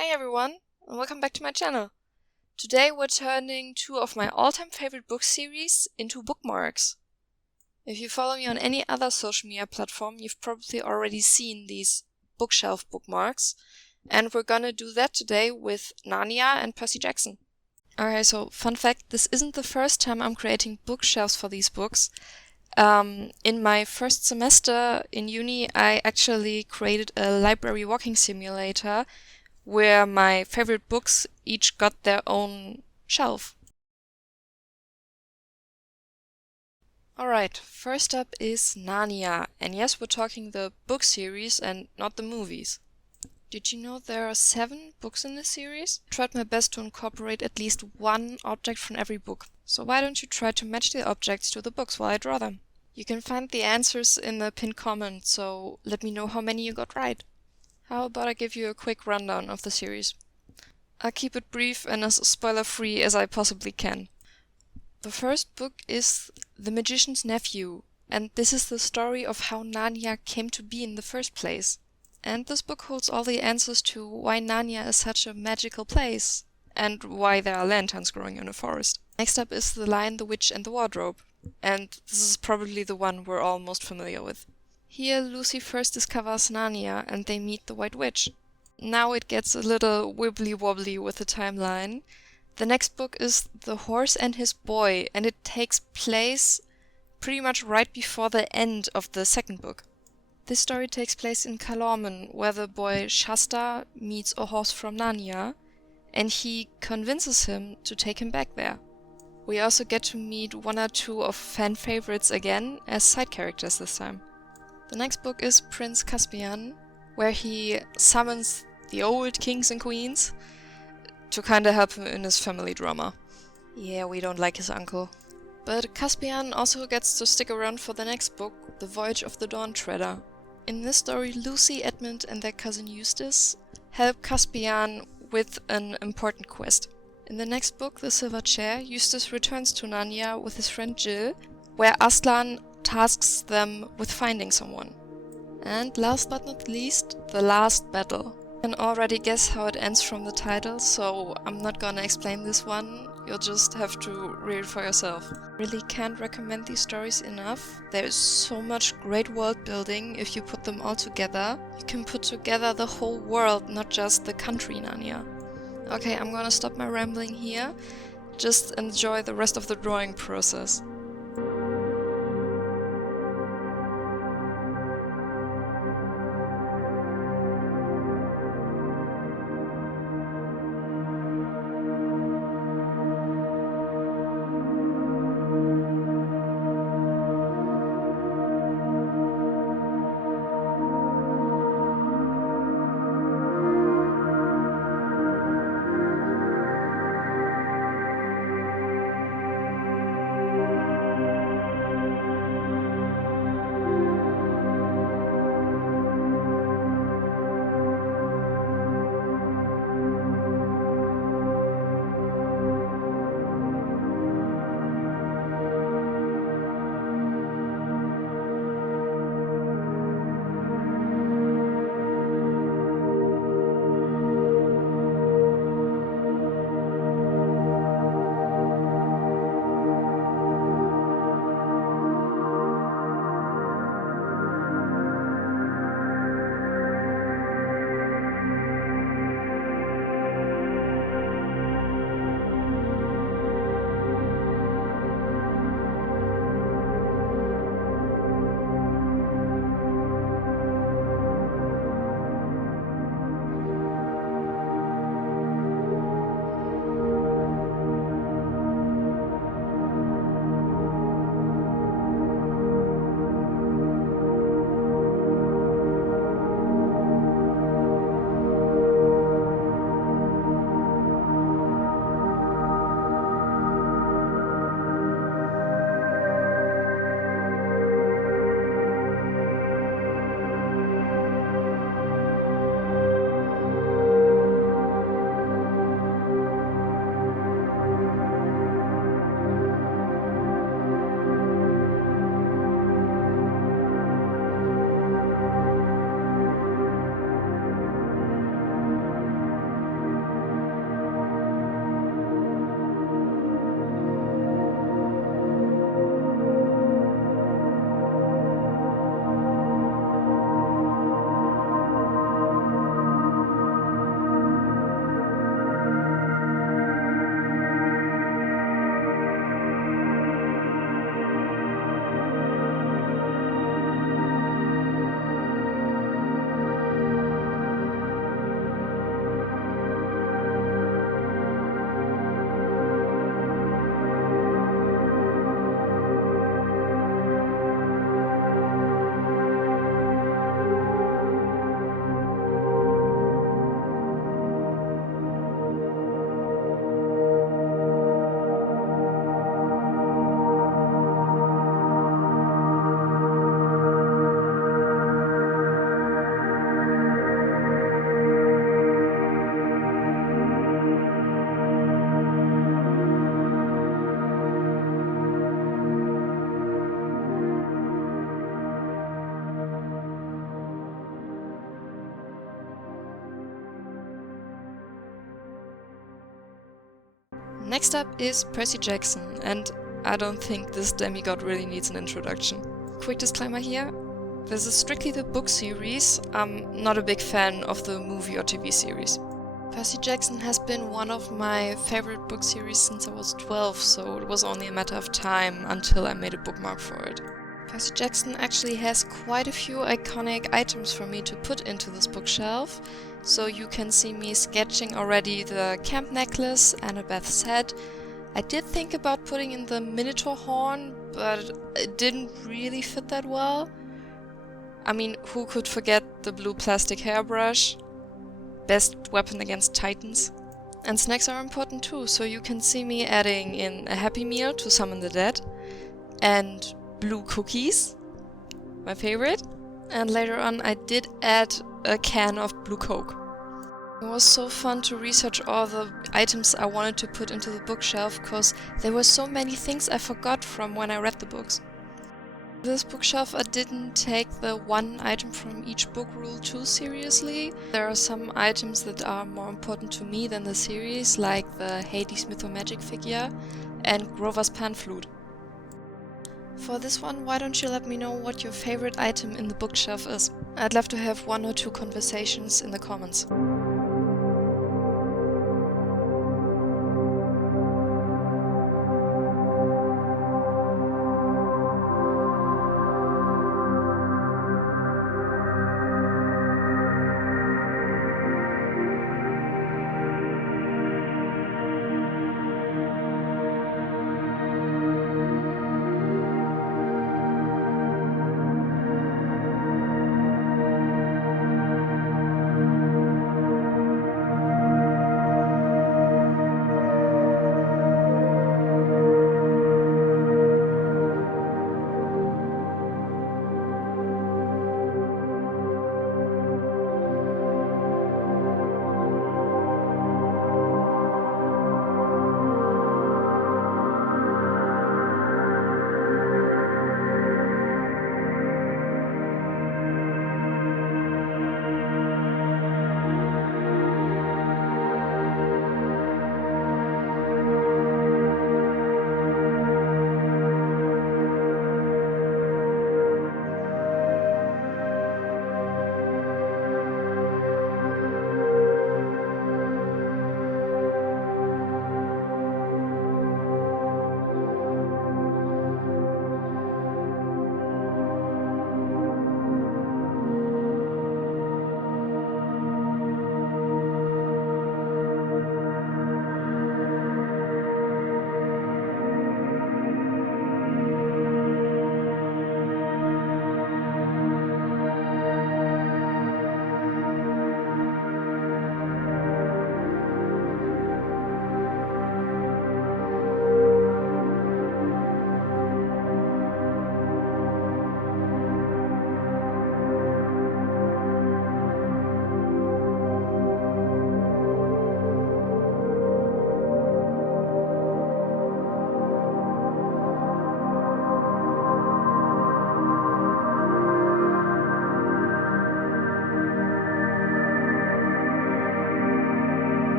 Hey everyone, and welcome back to my channel. Today we're turning two of my all-time favorite book series into bookmarks. If you follow me on any other social media platform, you've probably already seen these bookshelf bookmarks, and we're gonna do that today with Narnia and Percy Jackson. Okay, so fun fact, this isn't the first time I'm creating bookshelves for these books. In my first semester in uni, I actually created a library walking simulator where my favorite books each got their own shelf. Alright, first up is Narnia, and yes, we're talking the book series and not the movies. Did you know there are 7 books in this series? I tried my best to incorporate at least one object from every book. So why don't you try to match the objects to the books while I draw them? You can find the answers in the pinned comment, so let me know how many you got right. How about I give you a quick rundown of the series? I'll keep it brief and as spoiler-free as I possibly can. The first book is The Magician's Nephew, and this is the story of how Narnia came to be in the first place. And this book holds all the answers to why Narnia is such a magical place, and why there are lanterns growing in a forest. Next up is The Lion, the Witch, and the Wardrobe, and this is probably the one we're all most familiar with. Here Lucy first discovers Narnia and they meet the White Witch. Now it gets a little wibbly-wobbly with the timeline. The next book is The Horse and His Boy, and it takes place pretty much right before the end of the second book. This story takes place in Calormen, where the boy Shasta meets a horse from Narnia, and he convinces him to take him back there. We also get to meet one or two of fan favorites again, as side characters this time. The next book is Prince Caspian, where he summons the old kings and queens to kinda help him in his family drama. Yeah, we don't like his uncle. But Caspian also gets to stick around for the next book, The Voyage of the Dawn Treader. In this story, Lucy, Edmund and their cousin Eustace help Caspian with an important quest. In the next book, The Silver Chair, Eustace returns to Narnia with his friend Jill, where Aslan tasks them with finding someone. And last but not least, The Last Battle. You can already guess how it ends from the title, so I'm not gonna explain this one, you'll just have to read it for yourself. Really can't recommend these stories enough. There is so much great world building if you put them all together. You can put together the whole world, not just the country Narnia. Okay, I'm gonna stop my rambling here. Just enjoy the rest of the drawing process. Next up is Percy Jackson, and I don't think this demigod really needs an introduction. Quick disclaimer here, this is strictly the book series. I'm not a big fan of the movie or TV series. Percy Jackson has been one of my favorite book series since I was 12, so it was only a matter of time until I made a bookmark for it. Percy Jackson actually has quite a few iconic items for me to put into this bookshelf, so you can see me sketching already the camp necklace, Annabeth's head. I did think about putting in the Minotaur horn, but it didn't really fit that well. I mean, who could forget the blue plastic hairbrush? Best weapon against titans. And snacks are important too, so you can see me adding in a Happy Meal to summon the dead, and blue cookies, my favorite. And later on I did add a can of blue Coke. It was so fun to research all the items I wanted to put into the bookshelf, because there were so many things I forgot from when I read the books. This bookshelf, I didn't take the one item from each book rule too seriously. There are some items that are more important to me than the series, like the Hades Mythomagic figure and Grover's pan flute. For this one, why don't you let me know what your favorite item in the bookshelf is? I'd love to have 1 or 2 conversations in the comments.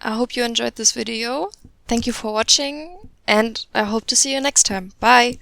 I hope you enjoyed this video. Thank you for watching, and I hope to see you next time. Bye!